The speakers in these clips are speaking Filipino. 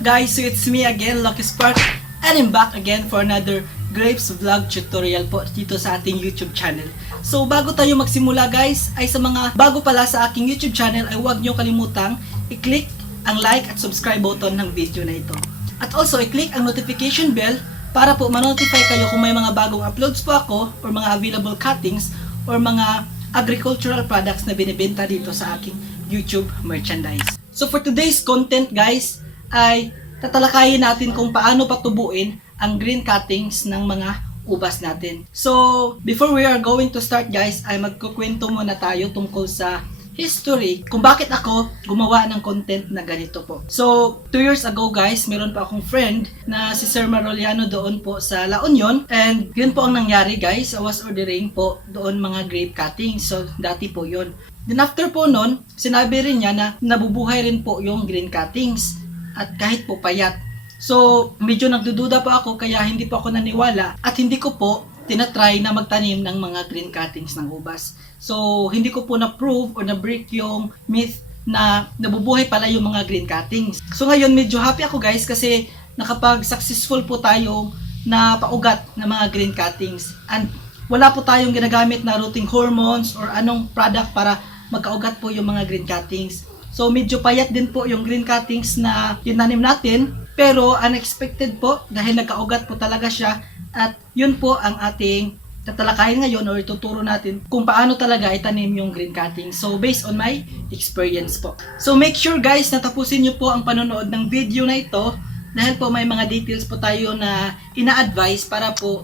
up guys? So it's me again, Lucky Spark, and I'm back again for another grapes vlog tutorial po dito sa ating YouTube channel. So bago tayo magsimula guys, ay sa mga bago pala sa aking YouTube channel ay huwag nyo kalimutang i-click ang like at subscribe button ng video na ito. At also i-click ang notification bell para po ma-notify kayo kung may mga bagong uploads po ako or mga available cuttings or mga agricultural products na binibenta dito sa aking YouTube merchandise. So for today's content guys, ay tatalakayin natin kung paano patubuin ang green cuttings ng mga ubas natin. So before we are going to start guys, ay magkukwento muna tayo tungkol sa history kung bakit ako gumawa ng content na ganito po. So 2 years ago guys, meron pa akong friend na si Sir Maroliano doon po sa La Union, and yun po ang nangyari guys. I was ordering po doon mga grape cuttings. So dati po yun. Then after po nun, sinabi rin niya na nabubuhay rin po yung green cuttings at kahit po payat. So medyo nagdududa po ako kaya hindi po ako naniwala at hindi ko po tinatry na magtanim ng mga green cuttings ng ubas. So hindi ko po na-prove or na-break yung myth na nabubuhay pala yung mga green cuttings. So ngayon medyo happy ako guys kasi nakapag-successful po tayong na paugat ng mga green cuttings. And wala po tayong ginagamit na rooting hormones or anong product para magkaugat po yung mga green cuttings. So medyo payat din po yung green cuttings na tinanim natin, pero unexpected po dahil nagkaugat po talaga siya, at yun po ang ating tatalakayin ngayon or ituturo natin kung paano talaga itanim yung green cuttings. So based on my experience po. So make sure guys na tapusin nyo po ang panonood ng video na ito dahil po may mga details po tayo na ina-advise para po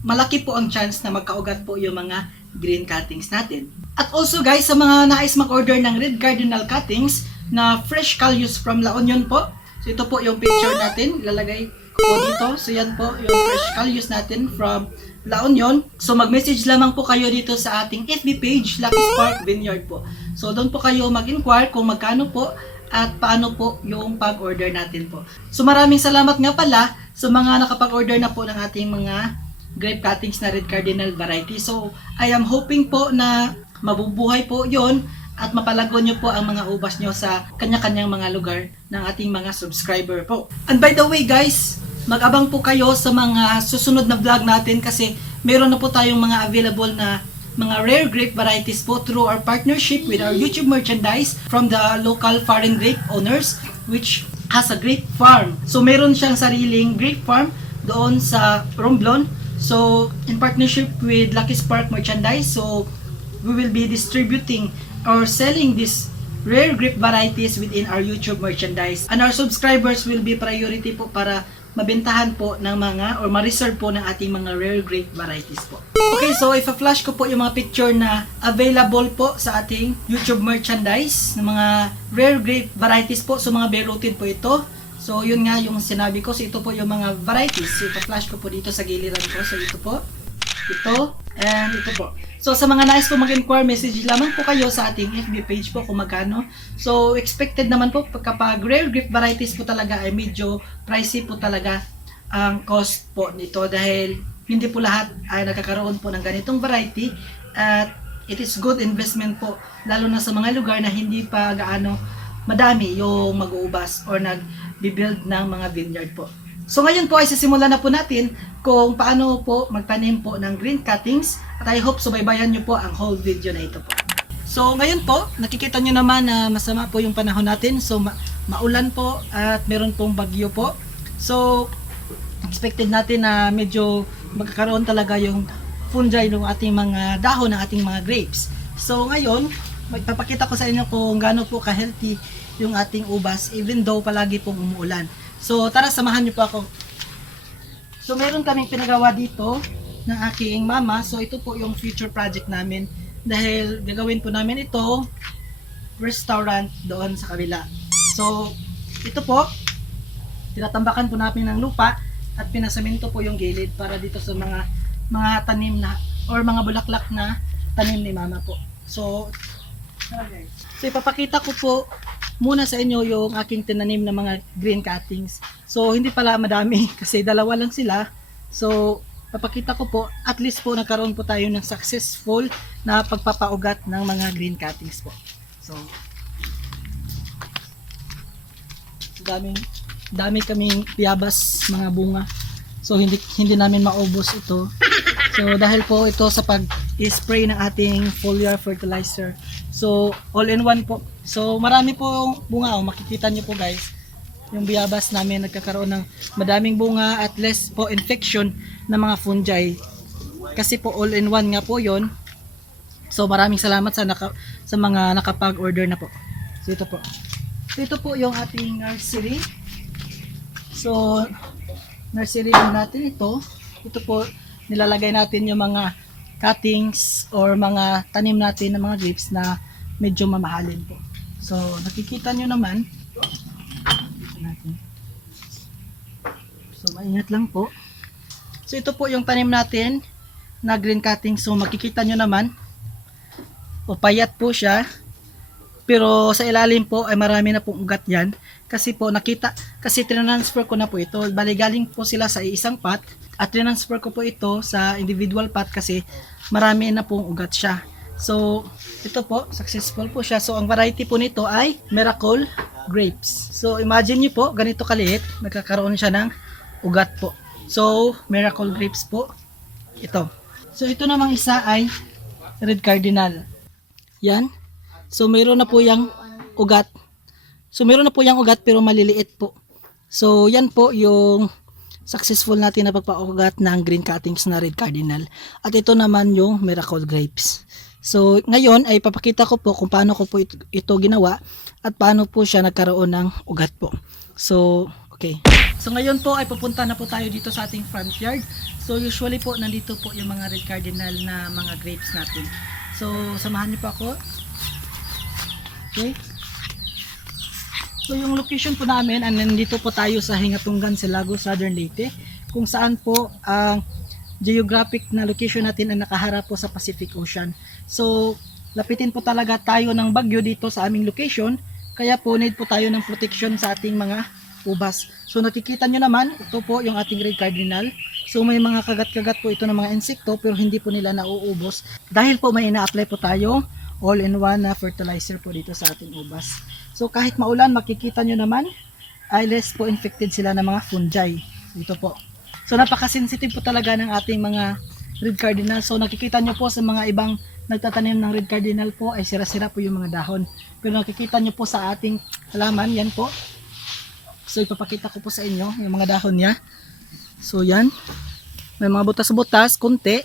malaki po ang chance na magkaugat po yung mga green cuttings natin. At also guys, sa mga nais mag-order ng Red Cardinal cuttings na fresh callius from La Union po. So ito po yung picture natin, ilalagay ko po dito. So yan po yung fresh callius natin from La Union. So mag-message lamang po kayo dito sa ating FB page, Lucky Spark Vineyard po. So doon po kayo mag-inquire kung magkano po at paano po yung pag-order natin po. So maraming salamat nga pala sa mga nakapag-order na po ng ating mga grape cuttings na Red Cardinal variety. So I am hoping po na mabubuhay po yon at mapalago nyo po ang mga ubas nyo sa kanya-kanyang mga lugar ng ating mga subscriber po. And by the way guys, mag-abang po kayo sa mga susunod na vlog natin kasi meron na po tayong mga available na mga rare grape varieties po through our partnership with our YouTube merchandise from the local foreign grape owners which has a grape farm. So meron siyang sariling grape farm doon sa Romblon. So in partnership with Lucky Spark merchandise, so we will be distributing or selling these rare grape varieties within our YouTube merchandise. And our subscribers will be priority po para mabentahan po ng mga or ma-reserve po ng ating mga rare grape varieties po. Okay, so ipa-flash ko po yung mga picture na available po sa ating YouTube merchandise ng mga rare grape varieties po. So mga Barerooted po ito. So yun nga yung sinabi ko. So ito po yung mga varieties. So ipa-flash ko po dito sa giliran ko. So ito po. Ito. And ito po. So sa mga nais po mag-inquire, message lamang po kayo sa ating FB page po kung magkano. So expected naman po kapag rare grape varieties po talaga ay medyo pricey po talaga ang cost po nito dahil hindi po lahat ay nagkakaroon po ng ganitong variety, at it is good investment po lalo na sa mga lugar na hindi pa gaano madami yung mag-uubas or nag-build ng mga vineyard po. So ngayon po ay sisimulan na po natin kung paano po magtanim po ng green cuttings, at I hope subaybayan nyo po ang whole video na ito po. So ngayon po, nakikita nyo naman na masama po yung panahon natin. So maulan po at meron pong bagyo po. So expected natin na medyo magkakaroon talaga yung fungi ng ating mga dahon ng ating mga grapes. So ngayon, magpapakita ko sa inyo kung gaano po ka-healthy yung ating ubas even though palagi pong umuulan. So tara, samahan niyo po ako. So meron kaming pinagawa dito ng aking mama. So ito po yung future project namin dahil gagawin po namin ito restaurant doon sa kabila. So ito po, tinatambakan po namin ng lupa at pinasaminto po yung gilid para dito sa mga tanim na or mga bulaklak na tanim ni mama po. So ipapakita ko po muna sa inyo yung aking tinanim na mga green cuttings. So hindi pala madami kasi dalawa lang sila. So papakita ko po, at least po nagkaroon po tayo ng successful na pagpapaugat ng mga green cuttings po. So daming dami kaming biyabas mga bunga. So hindi namin maubos ito. So dahil po ito sa pag-spray ng ating foliar fertilizer. So all in one po. So marami po bunga, makikita niyo po guys. Yung biyabas namin nagkakaroon ng madaming bunga at less po infection ng mga fungi. Kasi po all in one nga po 'yon. So maraming salamat sa mga nakapag-order na po. So ito po. So ito po yung ating nursery. So nursery din natin ito. Ito po nilalagay natin yung mga cuttings or mga tanim natin ng mga grapes na medyo mamahalin po. So nakikita nyo naman. Natin. So maingat lang po. So ito po yung tanim natin na green cutting. So makikita nyo naman payat po siya, pero sa ilalim po ay marami na pong ugat yan kasi po nakita, kasi transfer ko na po ito, bali galing po sila sa isang pot at transfer ko po ito sa individual pot kasi marami na pong ugat siya. So ito po, successful po siya. So ang variety po nito ay Miracle Grapes. So imagine nyo po, ganito kaliit, nagkakaroon siya ng ugat po. So Miracle Grapes po ito. So ito namang isa ay Red Cardinal. Yan. So meron na po yung ugat. So meron na po yung ugat pero maliliit po. So yan po yung successful natin na pagpaugat ng green cuttings na Red Cardinal. At ito naman yung Miracle Grapes. So ngayon ay papakita ko po kung paano ko po ito ginawa at paano po siya nagkaroon ng ugat po. So okay. So ngayon po ay pupunta na po tayo dito sa ating front yard. So usually po nandito po yung mga Red Cardinal na mga grapes natin. So samahan niyo po ako. Okay. So yung location po namin, nandito po tayo sa Hingatungan, Silago, Southern Leyte, kung saan po ang geographic na location natin ay nakaharap po sa Pacific Ocean. So lapitin po talaga tayo ng bagyo dito sa aming location, kaya po need po tayo ng protection sa ating mga ubas. So nakikita nyo naman, ito po yung ating Red Cardinal. So may mga kagat-kagat po ito ng mga insekto pero hindi po nila nauubos dahil po may ina-apply po tayo all-in-one na fertilizer po dito sa ating ubas. So kahit maulan, makikita nyo naman ay less po infected sila ng mga fungi. Ito po. So napaka-sensitive po talaga ng ating mga Red Cardinal. So nakikita nyo po sa mga ibang nagtatanim ng Red Cardinal po ay sira-sira po yung mga dahon. Pero nakikita nyo po sa ating halaman, yan po. So ipapakita ko po sa inyo yung mga dahon niya. So yan. May mga butas-butas, konti.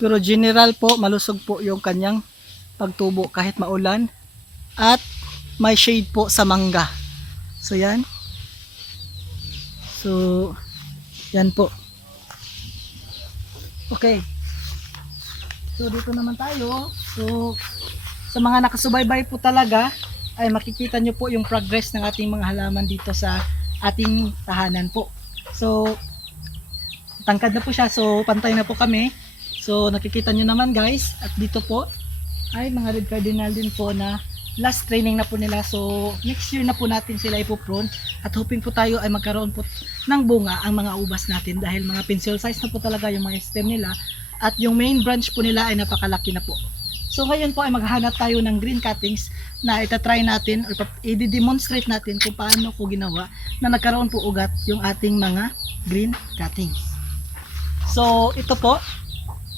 Pero general po, malusog po yung kanyang pagtubo kahit maulan. At may shade po sa mangga. So yan. So yan po. Okay. So dito naman tayo. So sa mga nakasubaybay po talaga ay makikita nyo po yung progress ng ating mga halaman dito sa ating tahanan po. So tangkad na po siya. So pantay na po kami. So nakikita nyo naman guys. At dito po ay mga Red Cardinal din po na last training na po nila. So next year na po natin sila ipoprune at hoping po tayo ay magkaroon po ng bunga ang mga ubas natin dahil mga pencil size na po talaga yung mga stem nila at yung main branch po nila ay napakalaki na po. So ngayon po ay maghahanap tayo ng green cuttings na itatry natin or i-demonstrate natin kung paano ko ginawa na nagkaroon po ugat yung ating mga green cuttings. So ito po.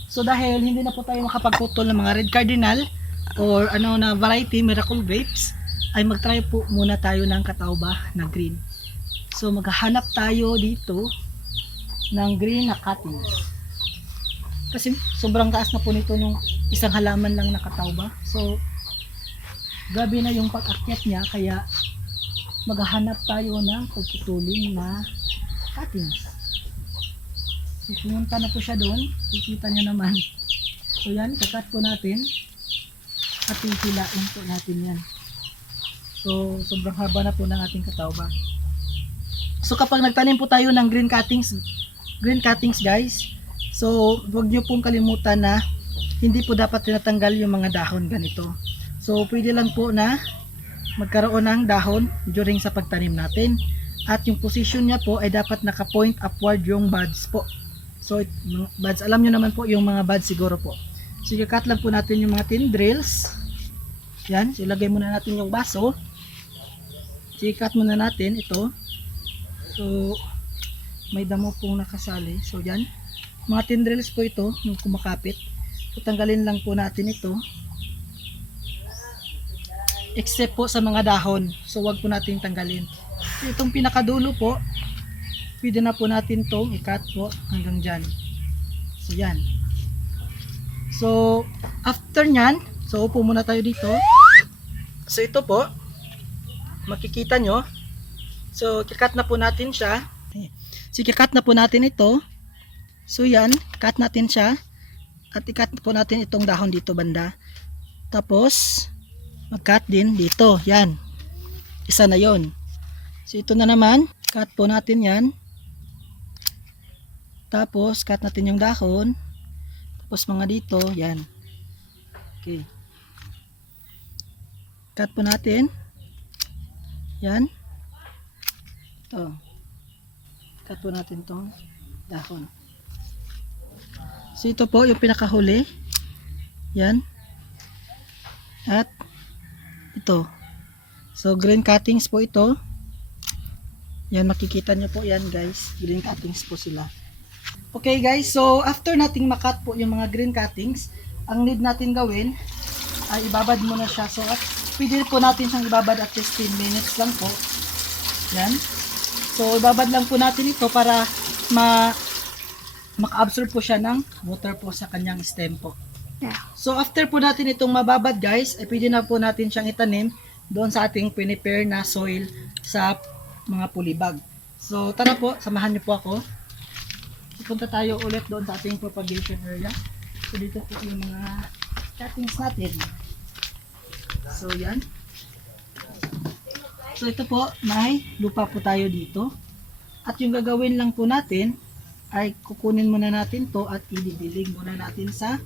So dahil hindi na po tayo makapagputol ng mga Red Cardinal or ano na variety Miracle Grapes, ay magtry po muna tayo ng katawba na green. So maghahanap tayo dito ng green na cuttings. Kasi sobrang taas na po nito nung isang halaman lang na katawba. So grabe na yung pag-akyat niya, kaya maghahanap tayo ng pagputulin na cuttings. So pumunta na po siya doon, kikita niyo naman. So yan, kakat po natin at hihilain po natin yan. So sobrang haba na po ng ating katawba. So kapag nagtanim po tayo ng green cuttings guys, so huwag nyo pong kalimutan na hindi po dapat tinatanggal yung mga dahon ganito. So pwede lang po na magkaroon ng dahon during sa pagtanim natin. At yung position niya po ay dapat naka-point upward yung buds po. So buds, alam nyo naman po yung mga buds siguro po. So i-cut lang po natin yung mga tendrils. Yan, so ilagay muna natin yung baso. So i-cut muna natin ito. So may damo pong nakasali. So yan, mga tendrils po ito yung kumakapit. So tanggalin lang po natin ito, except po sa mga dahon. So wag po natin tanggalin. So itong pinakadulo po, pwede na po natin itong i-cut po hanggang dyan. So yan. So after nyan, so upo muna tayo dito. So ito po, makikita nyo. So i-cut na po natin siya. So i-cut na po natin ito. So yan, cut natin siya. At i-cut po natin itong dahon dito banda. Tapos mag-cut din dito. Yan. Isa na yon. So ito na naman, cut po natin yan. Tapos cut natin yung dahon. Tapos mga dito, yan. Okay. Cut po natin. Yan. Ito. Cut po natin tong dahon. So ito po yung pinakahuli. Yan. At ito. So green cuttings po ito. Yan, makikita nyo po yan guys. Green cuttings po sila. Okay guys, so after nating makat po yung mga green cuttings, ang need natin gawin ay ibabad muna siya. So at pwede po natin siyang ibabad at least 10 minutes lang po. Yan. So ibabad lang po natin ito para maka-absorb po siya ng water po sa kanyang stem po. So after po natin itong mababad guys, ay pwede na po natin siyang itanim doon sa ating prepare na soil sa mga polybag. So tara po, samahan niyo po ako. Pupunta tayo ulit doon sa ating propagation area. So dito po yung mga cuttings natin. So yan. So ito po, may lupa po tayo dito. At yung gagawin lang po natin ay kukunin muna natin to at ididilig muna natin sa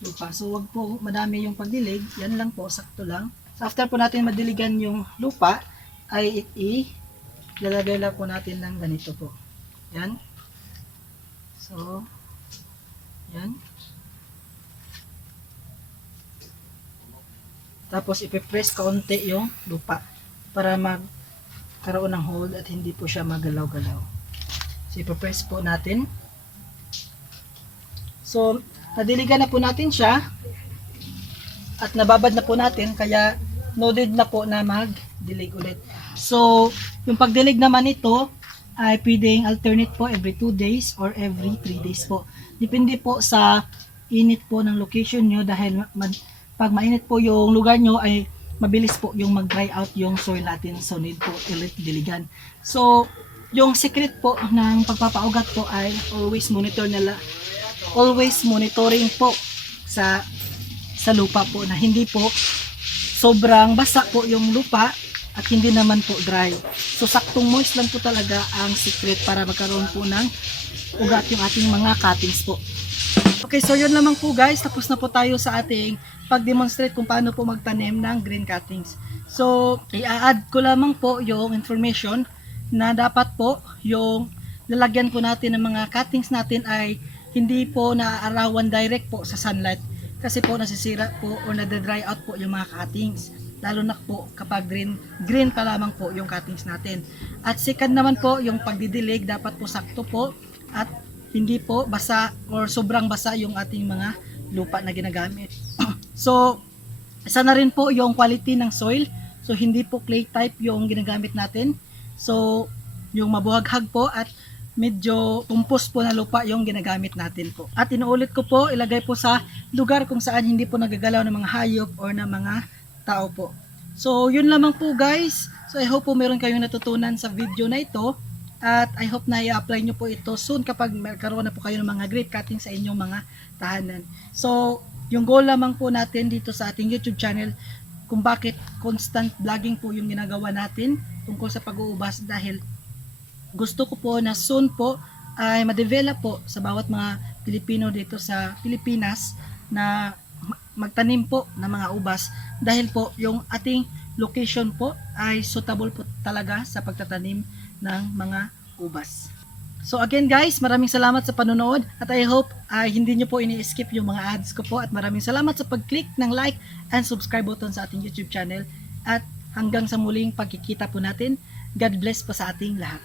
lupa. So wag po madami yung pagdilig, yan lang po, sakto lang. So after po natin madiligan yung lupa, ay ilalagay lang po natin ng ganito po. Yan. So, yan. Tapos ipipress kaunti yung lupa para magkaroon ng hold at hindi po siya magalaw-galaw. So, ipipress po natin. So, nadiligan na po natin siya at nababad na po natin, kaya noted na po na mag-dilig ulit. So, yung pagdilig naman ito ay pwedeng alternate po every 2 days or every 3 days po. Depende po sa init po ng location nyo, dahil pag mainit po yung lugar nyo ay mabilis po yung mag-dry out yung soil natin, so need po ulit diligan. So, yung secret po ng pagpapaugat po ay always monitoring po sa lupa po, na hindi po sobrang basa po yung lupa at hindi naman po dry. So saktong moist lang po talaga ang secret para magkaroon po ng ugat yung ating mga cuttings po. Okay, so yun lamang po guys, tapos na po tayo sa ating pag-demonstrate kung paano po magtanim ng green cuttings. So i-add ko lamang po yung information na dapat po yung lalagyan po natin ng mga cuttings natin ay hindi po naaarawan direct po sa sunlight, kasi po nasisira po o nade-dry out po yung mga cuttings, lalo na po kapag green pa lamang po yung cuttings natin. At second naman po, yung pagdidilig dapat po sakto po at hindi po basa or sobrang basa yung ating mga lupa na ginagamit. So isa na rin po yung quality ng soil. So hindi po clay type yung ginagamit natin. So yung mabuhaghag po at medyo compost po na lupa yung ginagamit natin po. At inuulit ko po, ilagay po sa lugar kung saan hindi po nagagalaw ng mga hayop or ng mga tao po. So yun lamang po guys. So I hope po meron kayong natutunan sa video na ito. At I hope na i-apply nyo po ito soon kapag magkaroon na po kayo ng mga grape cutting sa inyong mga tahanan. So yung goal lamang po natin dito sa ating YouTube channel, kung bakit constant vlogging po yung ginagawa natin tungkol sa pag-uubas, dahil gusto ko po na soon po ay ma-develop po sa bawat mga Pilipino dito sa Pilipinas na magtanim po ng mga ubas, dahil po yung ating location po ay suitable po talaga sa pagtatanim ng mga ubas. So again guys, maraming salamat sa panonood at I hope ay hindi nyo po ini-skip yung mga ads ko po, at maraming salamat sa pag-click ng like and subscribe button sa ating YouTube channel, at hanggang sa muling pagkikita po natin, God bless po sa ating lahat.